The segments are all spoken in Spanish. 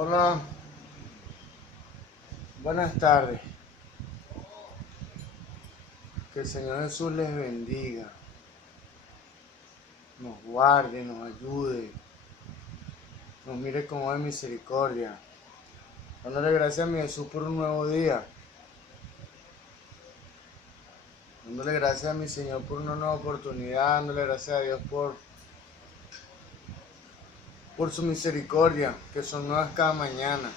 Hola, buenas tardes. Que el Señor Jesús les bendiga, nos guarde, nos ayude, nos mire con ojo de misericordia. Dándole gracias a mi Jesús por un nuevo día. Dándole gracias a mi Señor por una nueva oportunidad. Dándole gracias a Dios por su misericordia, que son nuevas cada mañana.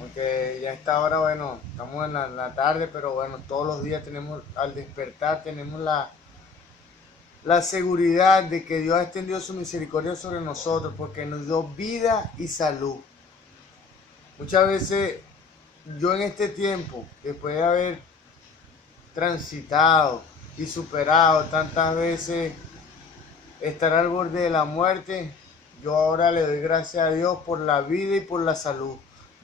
Aunque ya a esta hora, bueno, estamos en la tarde, pero bueno, todos los días tenemos, al despertar, tenemos la seguridad de que Dios ha extendido su misericordia sobre nosotros porque nos dio vida y salud. Muchas veces yo en este tiempo, después de haber transitado y superado tantas veces estar al borde de la muerte, yo ahora le doy gracias a Dios por la vida y por la salud.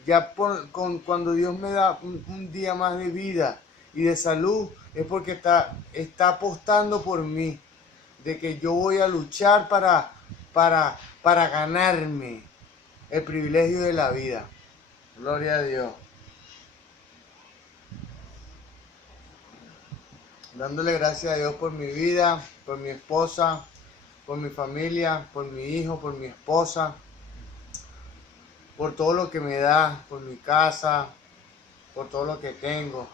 Ya cuando Dios me da un día más de vida y de salud, es porque está apostando por mí, de que yo voy a luchar para ganarme el privilegio de la vida. Gloria a Dios. Dándole gracias a Dios por mi vida, por mi esposa, por mi familia, por mi hijo, por mi esposa, por todo lo que me da, por mi casa, por todo lo que tengo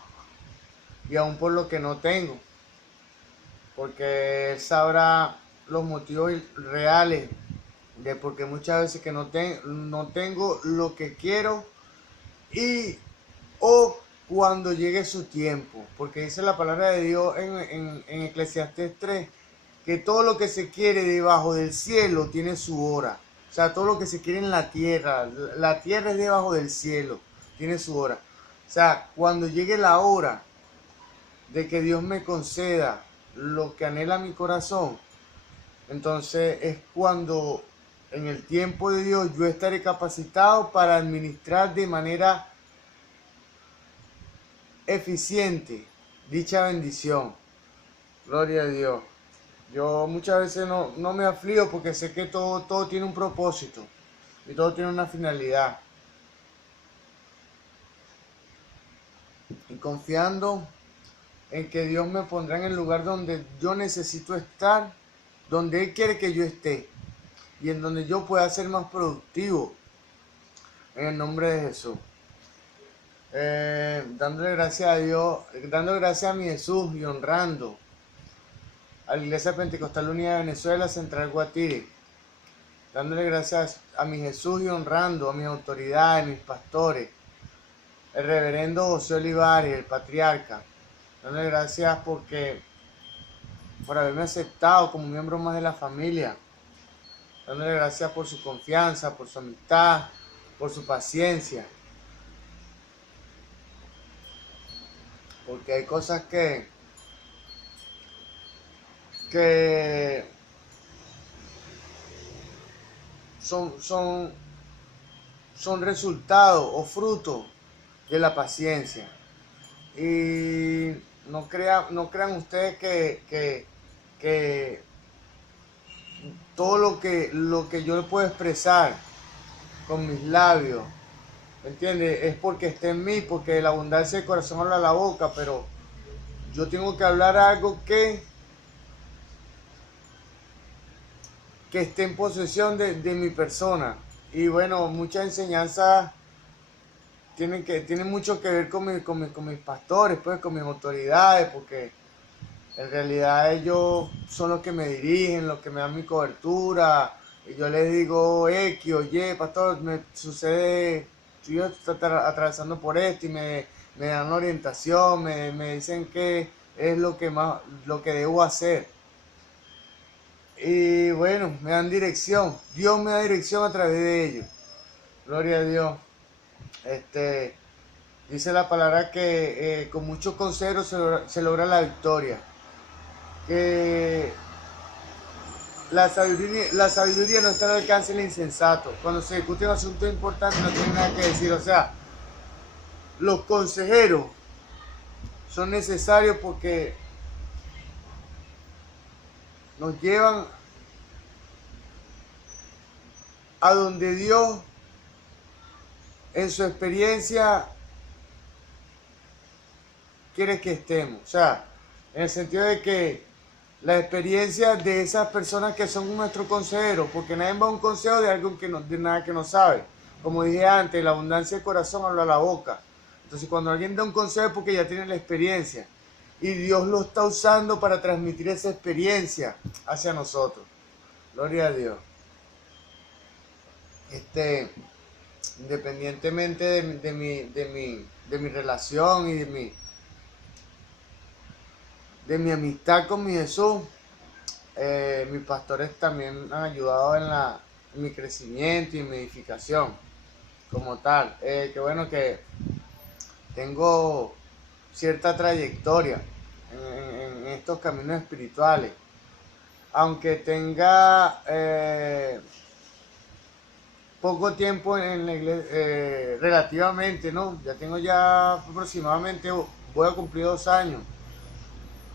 y aún por lo que no tengo, porque Él sabrá los motivos reales de porque muchas veces que no tengo lo que quiero y o cuando llegue su tiempo, porque dice la palabra de Dios en Eclesiastés 3, que todo lo que se quiere debajo del cielo tiene su hora. O sea, todo lo que se quiere en la tierra es debajo del cielo, tiene su hora. O sea, cuando llegue la hora de que Dios me conceda lo que anhela mi corazón, entonces es cuando en el tiempo de Dios yo estaré capacitado para administrar de manera eficiente dicha bendición. Gloria a Dios. Yo muchas veces no me aflijo porque sé que todo tiene un propósito y todo tiene una finalidad. Y confiando en que Dios me pondrá en el lugar donde yo necesito estar, donde Él quiere que yo esté y en donde yo pueda ser más productivo. En el nombre de Jesús. Dándole gracias a Dios, dando gracias a mi Jesús y honrando a la Iglesia Pentecostal Unida de Venezuela, Central Guatire, dándole gracias a mi Jesús y honrando a mis autoridades, mis pastores, el reverendo José Olivares, el patriarca, dándole gracias por haberme aceptado como miembro más de la familia, dándole gracias por su confianza, por su amistad, por su paciencia, porque hay cosas que son resultado o fruto de la paciencia. Y no crean ustedes que todo lo que yo le puedo expresar con mis labios, ¿entiendes? Es porque está en mí, porque de la abundancia del corazón habla la boca, pero yo tengo que hablar algo que esté en posesión de mi persona. Y bueno, muchas enseñanzas tienen mucho que ver con mis pastores, pues, con mis autoridades, porque en realidad ellos son los que me dirigen, los que me dan mi cobertura. Y yo les digo, X o Y, pastor, me sucede, yo estoy atravesando por esto y me dan orientación, me dicen qué es lo que debo hacer. Y bueno, me dan dirección. Dios me da dirección a través de ellos. Gloria a Dios. Este, dice la palabra que con muchos consejos se logra la victoria. Que la sabiduría no está al alcance del insensato. Cuando se discute un asunto importante no tiene nada que decir. O sea, los consejeros son necesarios porque nos llevan a donde Dios en su experiencia quiere que estemos. O sea, en el sentido de que la experiencia de esas personas que son nuestros consejeros, porque nadie va a un consejo de algo que no, de nada que no sabe. Como dije antes, la abundancia del corazón habla la boca. Entonces, cuando alguien da un consejo es porque ya tiene la experiencia. Y Dios lo está usando para transmitir esa experiencia hacia nosotros. Gloria a Dios. Independientemente de mi relación y de mi amistad con mi Jesús, mis pastores también han ayudado en mi crecimiento y en mi edificación como tal. Qué bueno que tengo cierta trayectoria en estos caminos espirituales. Aunque tenga poco tiempo en la iglesia, relativamente, ¿no? Ya tengo ya aproximadamente, voy a cumplir 2 años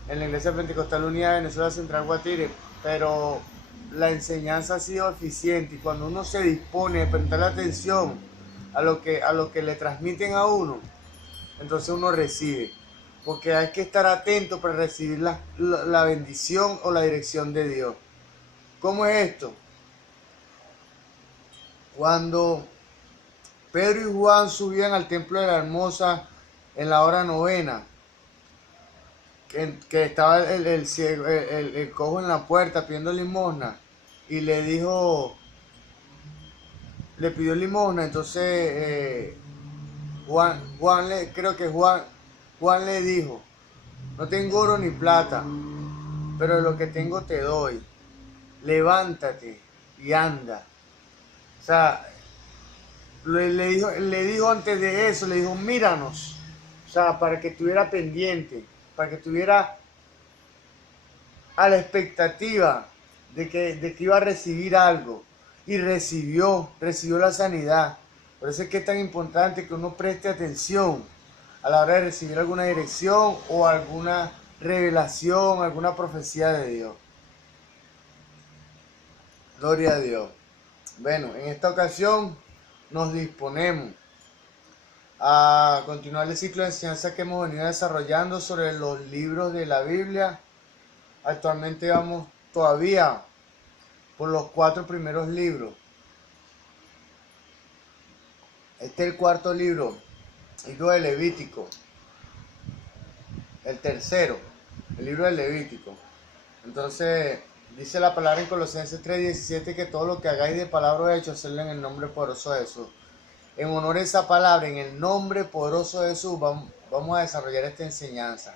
en la Iglesia Pentecostal Unida de Venezuela Central Guatire, pero la enseñanza ha sido eficiente y cuando uno se dispone a prestarle atención a lo que le transmiten a uno, entonces uno recibe, porque hay que estar atento para recibir la bendición o la dirección de Dios. ¿Cómo es esto? Cuando Pedro y Juan subían al templo de la Hermosa en la hora novena, que estaba el cojo en la puerta pidiendo limosna y le dijo, le pidió limosna, entonces Juan le dijo, no tengo oro ni plata, pero lo que tengo te doy, levántate y anda. O sea, le dijo antes de eso, le dijo, míranos, o sea, para que estuviera pendiente, para que estuviera a la expectativa de que iba a recibir algo, y recibió la sanidad. Por eso es que es tan importante que uno preste atención a la hora de recibir alguna dirección o alguna revelación, alguna profecía de Dios. Gloria a Dios. Bueno, en esta ocasión nos disponemos a continuar el ciclo de enseñanza que hemos venido desarrollando sobre los libros de la Biblia. Actualmente vamos todavía por los 4 primeros libros. Este es el 4.º libro, libro de Levítico. El tercero, el libro de Levítico. Entonces, dice la palabra en Colosenses 3:17 que todo lo que hagáis de palabra o de hecho, hacerlo en el nombre poderoso de Jesús. En honor a esa palabra, en el nombre poderoso de Jesús, vamos a desarrollar esta enseñanza.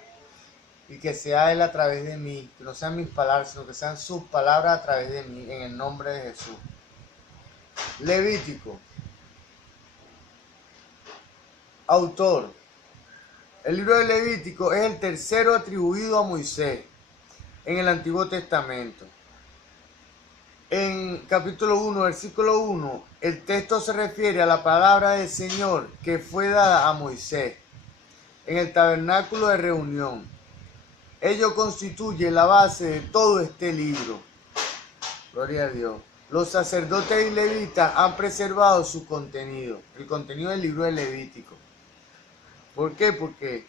Y que sea Él a través de mí, que no sean mis palabras, sino que sean sus palabras a través de mí, en el nombre de Jesús. Levítico. Autor. El libro de Levítico es el tercero atribuido a Moisés en el Antiguo Testamento. En capítulo 1, versículo 1, el texto se refiere a la palabra del Señor que fue dada a Moisés en el tabernáculo de reunión. Ello constituye la base de todo este libro. Gloria a Dios. Los sacerdotes y levitas han preservado su contenido, el contenido del libro de Levítico. ¿Por qué? Porque,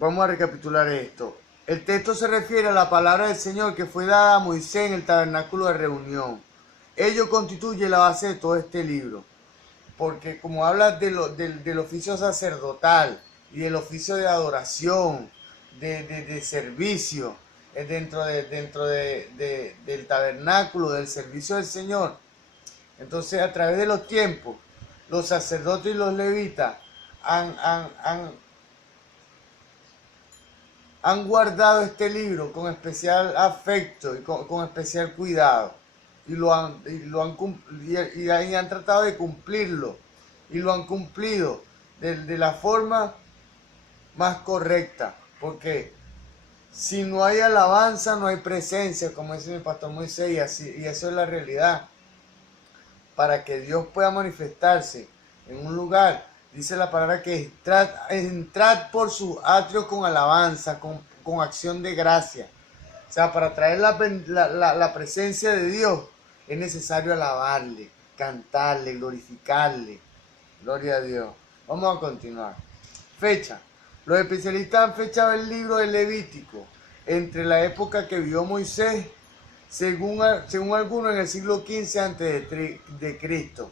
vamos a recapitular esto. El texto se refiere a la palabra del Señor que fue dada a Moisés en el tabernáculo de reunión. Ello constituye la base de todo este libro. Porque como habla del oficio sacerdotal y del oficio de adoración, de servicio, dentro del tabernáculo, del servicio del Señor. Entonces, a través de los tiempos, los sacerdotes y los levitas han guardado este libro con especial afecto y con especial cuidado. Y han tratado de cumplirlo. Y lo han cumplido de la forma más correcta. Porque si no hay alabanza, no hay presencia, como dice mi pastor Moisés, y eso es la realidad. Para que Dios pueda manifestarse en un lugar, dice la palabra que entrad por su atrio con alabanza, con acción de gracia. O sea, para traer la presencia de Dios es necesario alabarle, cantarle, glorificarle. Gloria a Dios. Vamos a continuar. Fecha. Los especialistas han fechado el libro de Levítico entre la época que vivió Moisés, según algunos en el siglo XV antes de Cristo,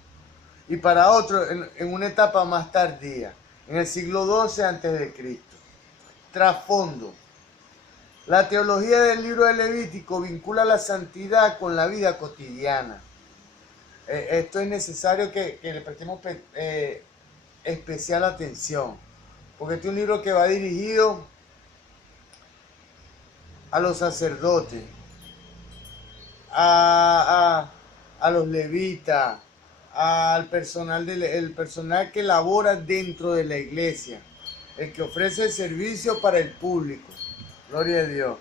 y para otros en una etapa más tardía, en el siglo XII antes de Cristo. Trasfondo. La teología del libro de Levítico vincula la santidad con la vida cotidiana. Esto es necesario que le prestemos especial atención, porque este es un libro que va dirigido a los sacerdotes, a los levitas, al personal, el personal que labora dentro de la iglesia, el que ofrece el servicio para el público. Gloria a Dios.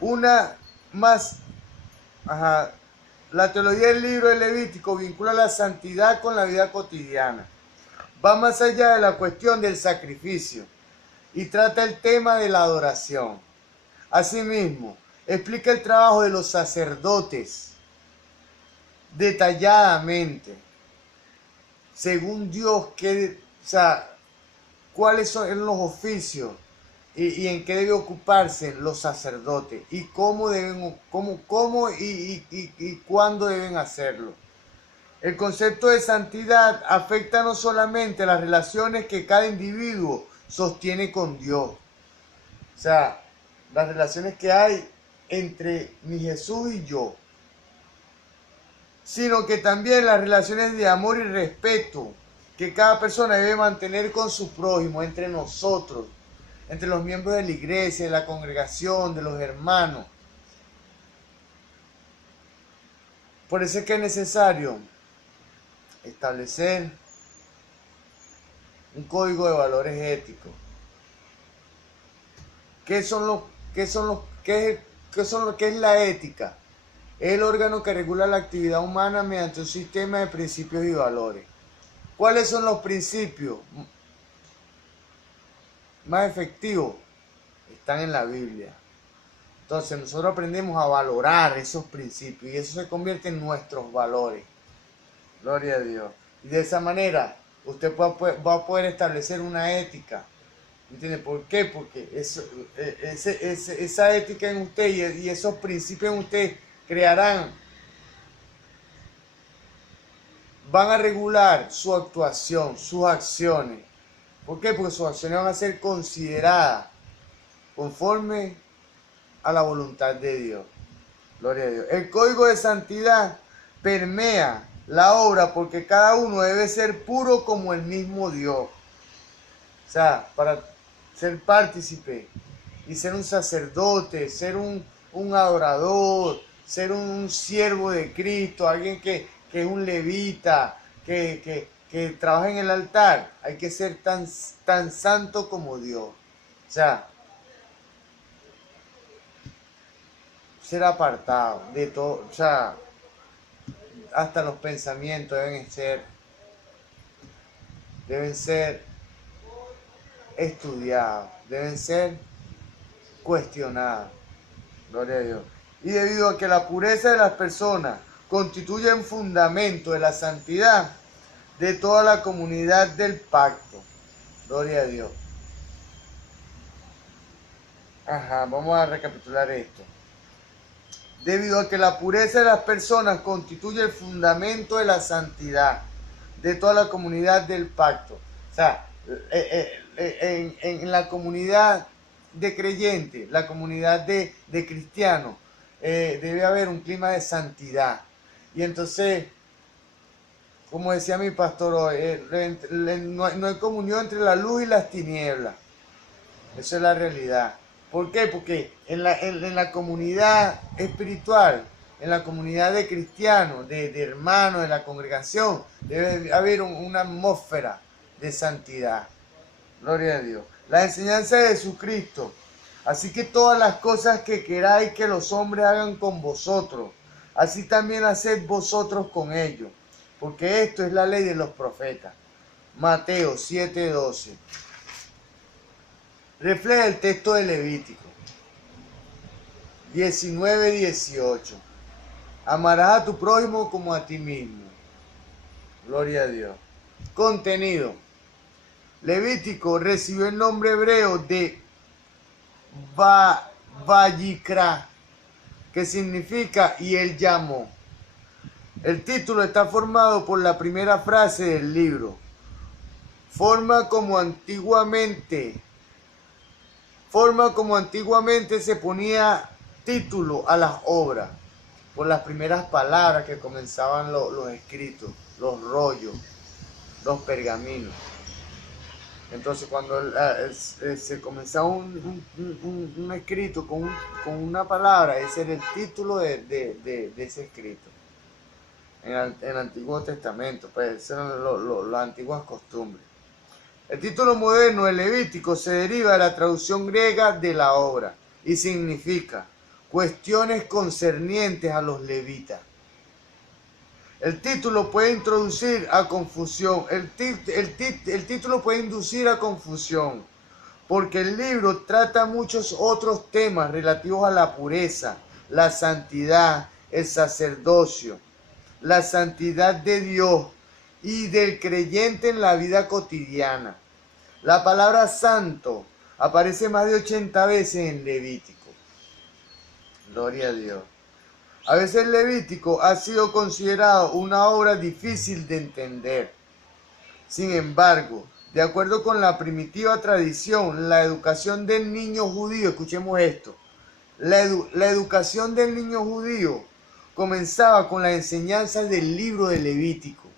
Una más, la teología del libro de Levítico vincula la santidad con la vida cotidiana. Va más allá de la cuestión del sacrificio y trata el tema de la adoración. Asimismo, explica el trabajo de los sacerdotes detalladamente, según Dios, cuáles son los oficios y en qué debe ocuparse los sacerdotes y cómo deben, cómo y cuándo deben hacerlo. El concepto de santidad afecta no solamente las relaciones que cada individuo sostiene con Dios, o sea, las relaciones que hay entre mi Jesús y yo, sino que también las relaciones de amor y respeto que cada persona debe mantener con su prójimo, entre nosotros, entre los miembros de la iglesia, de la congregación, de los hermanos. Por eso es que es necesario establecer un código de valores éticos. ¿Qué es la ética? Es el órgano que regula la actividad humana mediante un sistema de principios y valores. ¿Cuáles son los principios más efectivos? Están en la Biblia. Entonces nosotros aprendemos a valorar esos principios y eso se convierte en nuestros valores. Gloria a Dios. Y de esa manera usted va a poder establecer una ética. ¿Entiende? ¿Por qué? Porque esa ética en usted y esos principios en usted van a regular su actuación, sus acciones. ¿Por qué? Porque sus acciones van a ser consideradas conforme a la voluntad de Dios. Gloria a Dios. El código de santidad permea la obra porque cada uno debe ser puro como el mismo Dios. O sea, para ser partícipe y ser un sacerdote, ser un adorador, ser un siervo de Cristo, alguien que es un levita, que trabaja en el altar, hay que ser tan santo como Dios. O sea, ser apartado de todo, o sea, hasta los pensamientos deben ser estudiados, deben ser cuestionados. Gloria a Dios. Y debido a que la pureza de las personas constituye un fundamento de la santidad de toda la comunidad del pacto. Gloria a Dios. Vamos a recapitular esto. Debido a que la pureza de las personas constituye el fundamento de la santidad de toda la comunidad del pacto. O sea, en la comunidad de creyentes, la comunidad de cristianos, debe haber un clima de santidad. Y entonces, como decía mi pastor hoy, no hay comunión entre la luz y las tinieblas. Eso es la realidad. ¿Por qué? Porque en la comunidad espiritual, en la comunidad de cristianos, de hermanos, de la congregación, debe haber una atmósfera de santidad. Gloria a Dios. La enseñanza de Jesucristo. Así que todas las cosas que queráis que los hombres hagan con vosotros, así también haced vosotros con ellos, porque esto es la ley de los profetas. Mateo 7:12. Refleja el texto de Levítico 19:18. Amarás a tu prójimo como a ti mismo. Gloria a Dios. Contenido. Levítico recibió el nombre hebreo de Vayikra, que significa y él llamó. El título está formado por la primera frase del libro. Forma como antiguamente se ponía título a las obras, por las primeras palabras que comenzaban los escritos, los rollos, los pergaminos. Entonces cuando se comenzaba un escrito con una palabra, ese era el título de ese escrito. En el Antiguo Testamento, pues esas eran las antiguas costumbres. El título moderno, el Levítico, se deriva de la traducción griega de la obra y significa cuestiones concernientes a los levitas. El título puede introducir a confusión. El título puede inducir a confusión, porque el libro trata muchos otros temas relativos a la pureza, la santidad, el sacerdocio, la santidad de Dios y del creyente en la vida cotidiana. La palabra santo aparece más de 80 veces en Levítico. Gloria a Dios. A veces el Levítico ha sido considerado una obra difícil de entender. Sin embargo, de acuerdo con la primitiva tradición, la educación del niño judío, escuchemos esto, la educación del niño judío comenzaba con las enseñanzas del libro de Levítico.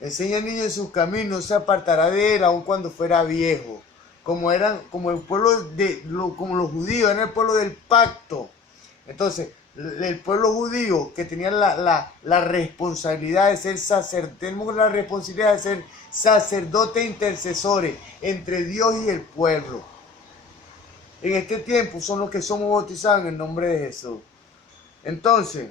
Enseña al niño en sus caminos, no se apartará de él aun cuando fuera viejo. Como el pueblo como los judíos, eran el pueblo del pacto. Entonces, el pueblo judío que tenía la responsabilidad de ser sacerdote, tenemos la responsabilidad de ser sacerdotes intercesores entre Dios y el pueblo. En este tiempo son los que somos bautizados en el nombre de Jesús. Entonces,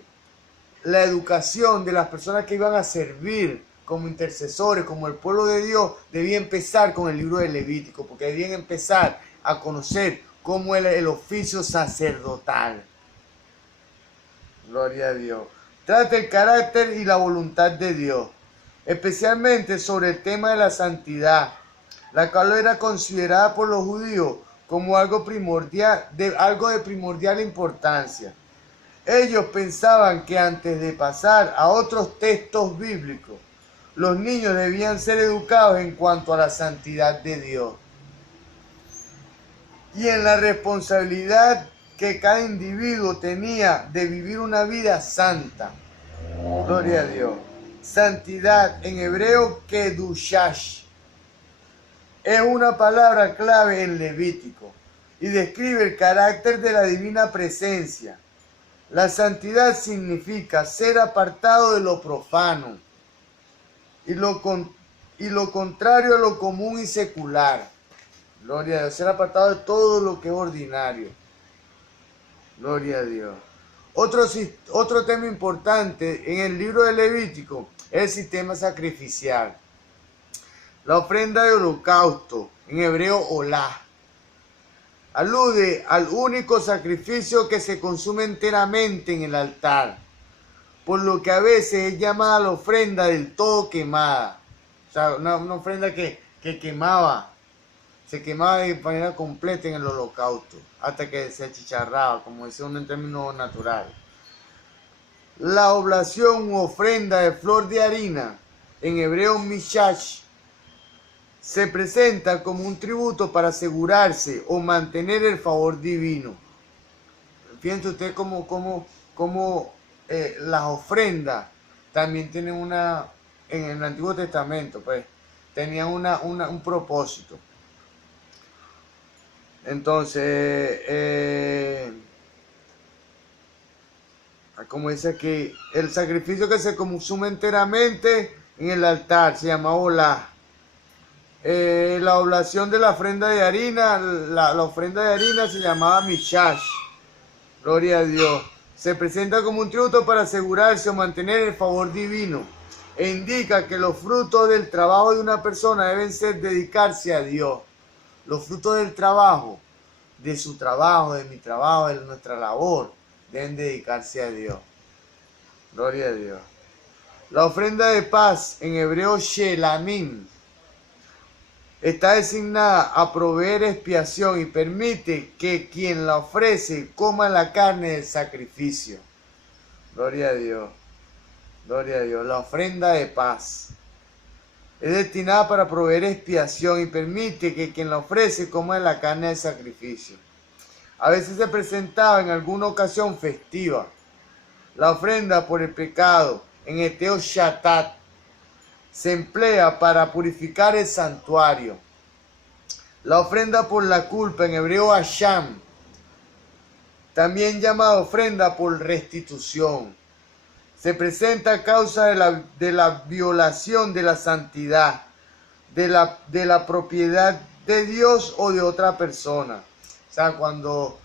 la educación de las personas que iban a servir como intercesores, como el pueblo de Dios, debía empezar con el libro de Levítico, porque debían empezar a conocer cómo era el oficio sacerdotal. Gloria a Dios. Trata el carácter y la voluntad de Dios, especialmente sobre el tema de la santidad, la cual era considerada por los judíos como algo de primordial importancia. Ellos pensaban que antes de pasar a otros textos bíblicos, los niños debían ser educados en cuanto a la santidad de Dios y en la responsabilidad que cada individuo tenía de vivir una vida santa. Gloria a Dios. Santidad, en hebreo, kedushash, es una palabra clave en Levítico y describe el carácter de la divina presencia. La santidad significa ser apartado de lo profano y lo contrario a lo común y secular. Gloria a Dios, ser apartado de todo lo que es ordinario. Gloria a Dios. Otro tema importante en el libro de Levítico es el sistema sacrificial. La ofrenda de holocausto, en hebreo olá, alude al único sacrificio que se consume enteramente en el altar, por lo que a veces es llamada la ofrenda del todo quemada. O sea, una ofrenda que quemaba, se quemaba de manera completa en el holocausto, hasta que se achicharraba, como dice uno en términos naturales. La oblación u ofrenda de flor de harina, en hebreo mishash, se presenta como un tributo para asegurarse o mantener el favor divino. Fíjense usted cómo las ofrendas también tienen en el Antiguo Testamento, pues, tenían un propósito. Entonces, como dice aquí, el sacrificio que se consume enteramente en el altar se llama olá. La oblación de la ofrenda de harina, la ofrenda de harina se llamaba mishash. Gloria a Dios. Se presenta como un tributo para asegurarse o mantener el favor divino e indica que los frutos del trabajo de una persona deben ser dedicarse a Dios. Los frutos del trabajo, de su trabajo, de mi trabajo, de nuestra labor, deben dedicarse a Dios. Gloria a Dios. La ofrenda de paz, en hebreo shelamim, está designada a proveer expiación y permite que quien la ofrece coma la carne del sacrificio. Gloria a Dios. Gloria a Dios. La ofrenda de paz es destinada para proveer expiación y permite que quien la ofrece coma la carne del sacrificio. A veces se presentaba en alguna ocasión festiva. La ofrenda por el pecado, en hebreo shatat, se emplea para purificar el santuario. La ofrenda por la culpa, en hebreo asham, también llamada ofrenda por restitución, se presenta a causa de la violación de la santidad, de la propiedad de Dios o de otra persona. O sea, cuando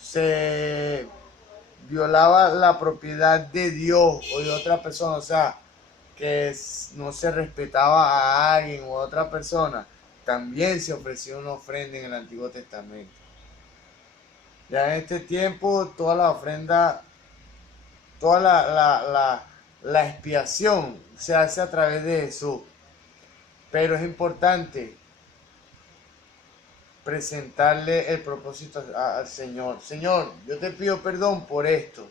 se violaba la propiedad de Dios o de otra persona, o sea, que no se respetaba a alguien o a otra persona, también se ofrecía una ofrenda en el Antiguo Testamento. Ya en este tiempo, toda la ofrenda, toda la expiación se hace a través de Jesús. Pero es importante presentarle el propósito al Señor. Señor, yo te pido perdón por esto.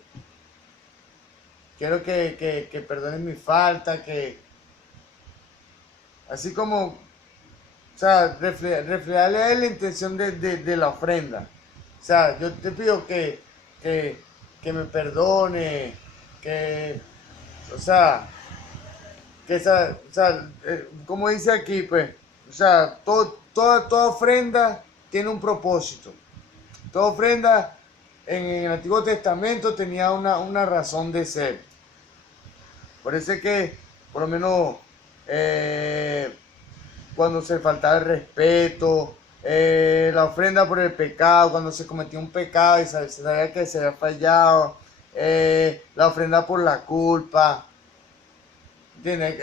Quiero que perdones mi falta, que así como, o sea, reflejarle a él la intención de la ofrenda. O sea, yo te pido que me perdone, o sea, como dice aquí, pues, o sea, toda ofrenda tiene un propósito. Toda ofrenda en el Antiguo Testamento tenía una razón de ser. Por eso es que, por lo menos, cuando se faltaba el respeto, la ofrenda por el pecado, cuando se cometía un pecado y se sabía que se había fallado, la ofrenda por la culpa, ¿entiendes?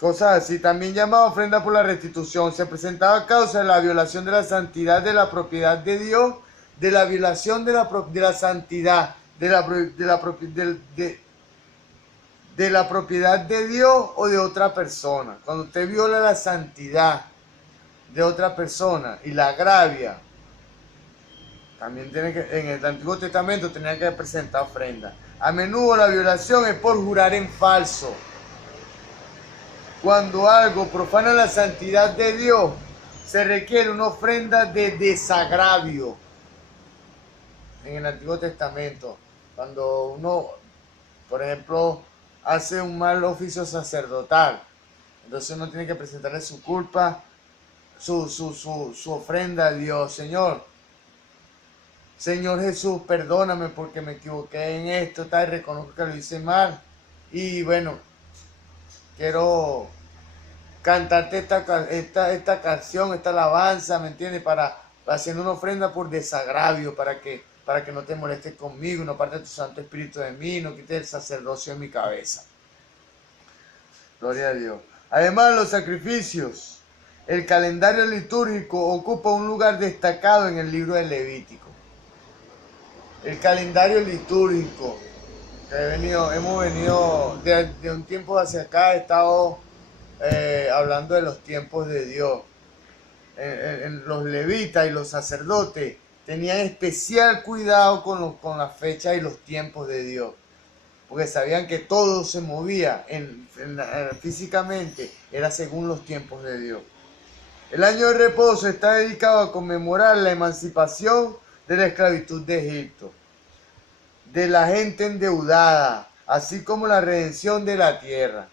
Cosas así. También llamada ofrenda por la restitución, se presentaba a causa de la violación de la santidad de la propiedad de Dios, de la violación de la santidad de la propiedad de Dios o de otra persona. Cuando usted viola la santidad de otra persona y la agravia, también tiene que, en el Antiguo Testamento tenía que presentar ofrenda. A menudo la violación es por jurar en falso. Cuando algo profana la santidad de Dios, se requiere una ofrenda de desagravio. En el Antiguo Testamento, cuando uno, por ejemplo, hace un mal oficio sacerdotal, entonces uno tiene que presentarle su culpa, su ofrenda a Dios. Señor Jesús, perdóname porque me equivoqué en esto, tal, reconozco que lo hice mal. Y bueno, quiero cantarte esta canción, esta alabanza, ¿me entiendes? Para haciendo una ofrenda por desagravio, para que no te molestes conmigo, no parte tu Santo Espíritu de mí, no quites el sacerdocio de mi cabeza. Gloria a Dios. Además, los sacrificios, el calendario litúrgico ocupa un lugar destacado en el libro de Levítico. El calendario litúrgico, que hemos venido de un tiempo hacia acá, he estado hablando de los tiempos de Dios. Los levitas y los sacerdotes tenían especial cuidado con las fechas y los tiempos de Dios, porque sabían que todo se movía físicamente, era según los tiempos de Dios. El año de reposo está dedicado a conmemorar la emancipación de la esclavitud de Egipto, de la gente endeudada, así como la redención de la tierra.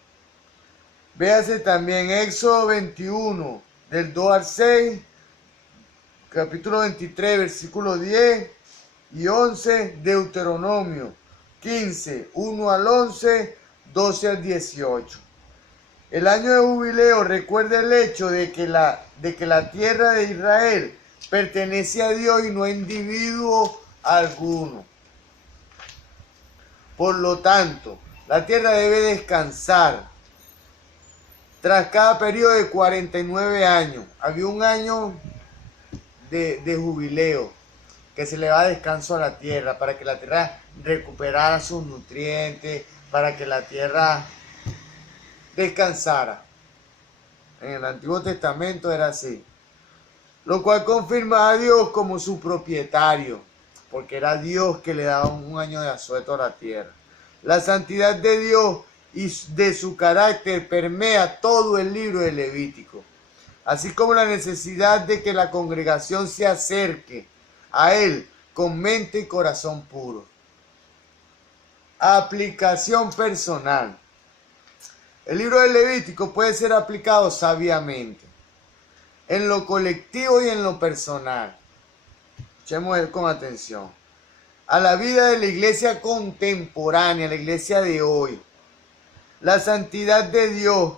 Véase también Éxodo 21, del 2 al 6, capítulo 23, versículo 10 y 11, Deuteronomio 15, 1 al 11, 12 al 18. El año de jubileo recuerda el hecho de que la tierra de Israel pertenece a Dios y no a individuo alguno. Por lo tanto, la tierra debe descansar. Tras cada periodo de 49 años, había un año de jubileo, que se le da descanso a la tierra, para que la tierra recuperara sus nutrientes, para que la tierra descansara. En el Antiguo Testamento era así. Lo cual confirma a Dios como su propietario, porque era Dios que le daba un año de asueto a la tierra. La santidad de Dios y de su carácter permea todo el libro de Levítico, así como la necesidad de que la congregación se acerque a Él con mente y corazón puro. Aplicación personal. El libro de Levítico puede ser aplicado sabiamente, en lo colectivo y en lo personal. Escuchemos con atención. A la vida de la iglesia contemporánea, la iglesia de hoy. La santidad de Dios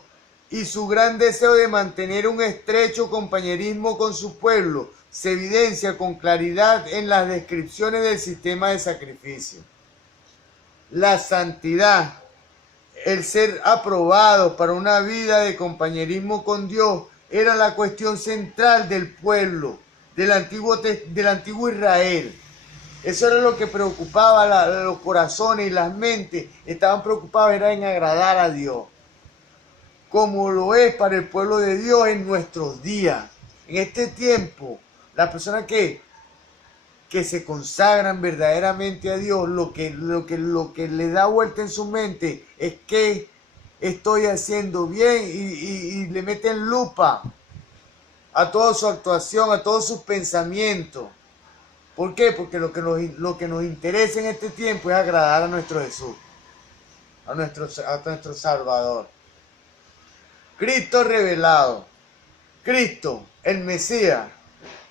y su gran deseo de mantener un estrecho compañerismo con su pueblo se evidencia con claridad en las descripciones del sistema de sacrificio. La santidad, el ser aprobado para una vida de compañerismo con Dios, era la cuestión central del pueblo, del antiguo Israel. Eso era lo que preocupaba los corazones y las mentes. Estaban preocupados era en agradar a Dios, como lo es para el pueblo de Dios en nuestros días. En este tiempo, las personas que se consagran verdaderamente a Dios, lo que le da vuelta en su mente es que estoy haciendo bien y le meten lupa a toda su actuación, a todos sus pensamientos. ¿Por qué? Porque lo que nos interesa en este tiempo es agradar a nuestro Jesús, a nuestro Salvador. Cristo revelado. Cristo, el Mesías,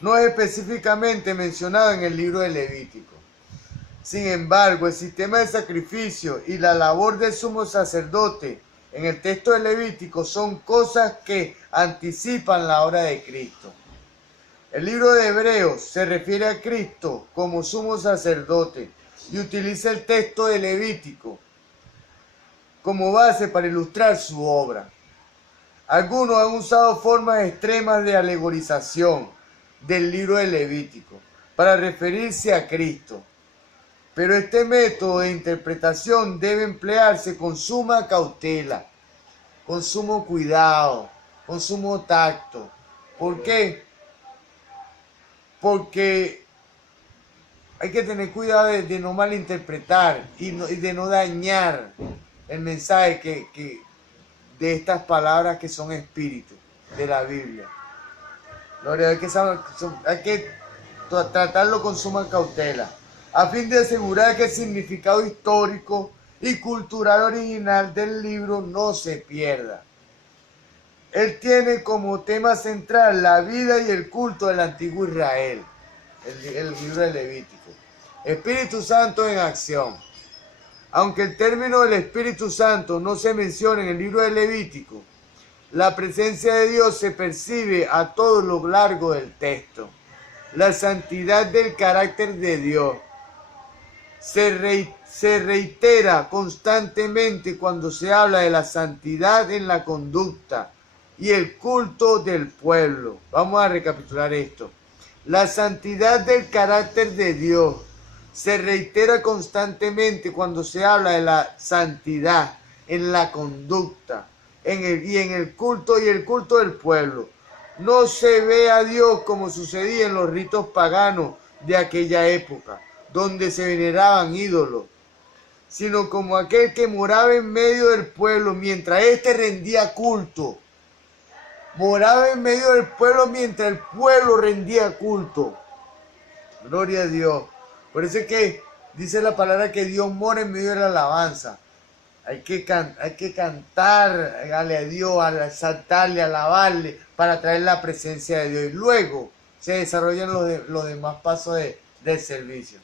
no es específicamente mencionado en el libro de Levítico. Sin embargo, el sistema de sacrificio y la labor del sumo sacerdote en el texto de Levítico son cosas que anticipan la obra de Cristo. El libro de Hebreos se refiere a Cristo como sumo sacerdote y utiliza el texto de Levítico como base para ilustrar su obra. Algunos han usado formas extremas de alegorización del libro de Levítico para referirse a Cristo, pero este método de interpretación debe emplearse con suma cautela, con sumo cuidado, con sumo tacto. ¿Por qué? Porque hay que tener cuidado de no malinterpretar y de no dañar el mensaje de estas palabras que son espíritu de la Biblia. Gloria, hay que tratarlo con suma cautela, a fin de asegurar que el significado histórico y cultural original del libro no se pierda. Él tiene como tema central la vida y el culto del antiguo Israel, el libro de Levítico. Espíritu Santo en acción. Aunque el término del Espíritu Santo no se menciona en el libro de Levítico, la presencia de Dios se percibe a todo lo largo del texto. La santidad del carácter de Dios se reitera constantemente cuando se habla de la santidad en la conducta y el culto del pueblo. Vamos a recapitular esto. La santidad del carácter de Dios se reitera constantemente cuando se habla de la santidad en la conducta en el culto y el culto del pueblo. No se ve a Dios como sucedía en los ritos paganos de aquella época, donde se veneraban ídolos, sino como aquel que moraba en medio del pueblo mientras éste rendía culto. Moraba en medio del pueblo mientras el pueblo rendía culto. Gloria a Dios. Por eso es que dice la palabra que Dios mora en medio de la alabanza. Hay que cantar a Dios, a exaltarle, a alabarle, para traer la presencia de Dios. Y luego se desarrollan los demás pasos del servicio.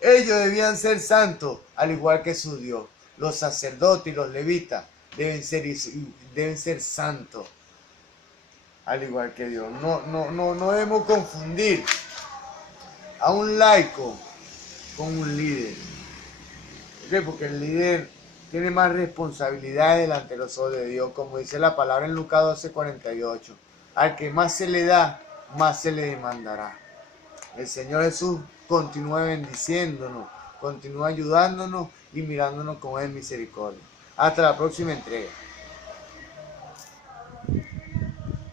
Ellos debían ser santos, al igual que su Dios. Los sacerdotes y los levitas deben ser santos, al igual que Dios. No debemos confundir a un laico con un líder. ¿Por qué? Porque el líder tiene más responsabilidades delante de los ojos de Dios, como dice la palabra en Lucas 12:48. Al que más se le da, más se le demandará. El Señor Jesús continúa bendiciéndonos continúa ayudándonos y mirándonos con Él misericordia. Hasta la próxima entrega.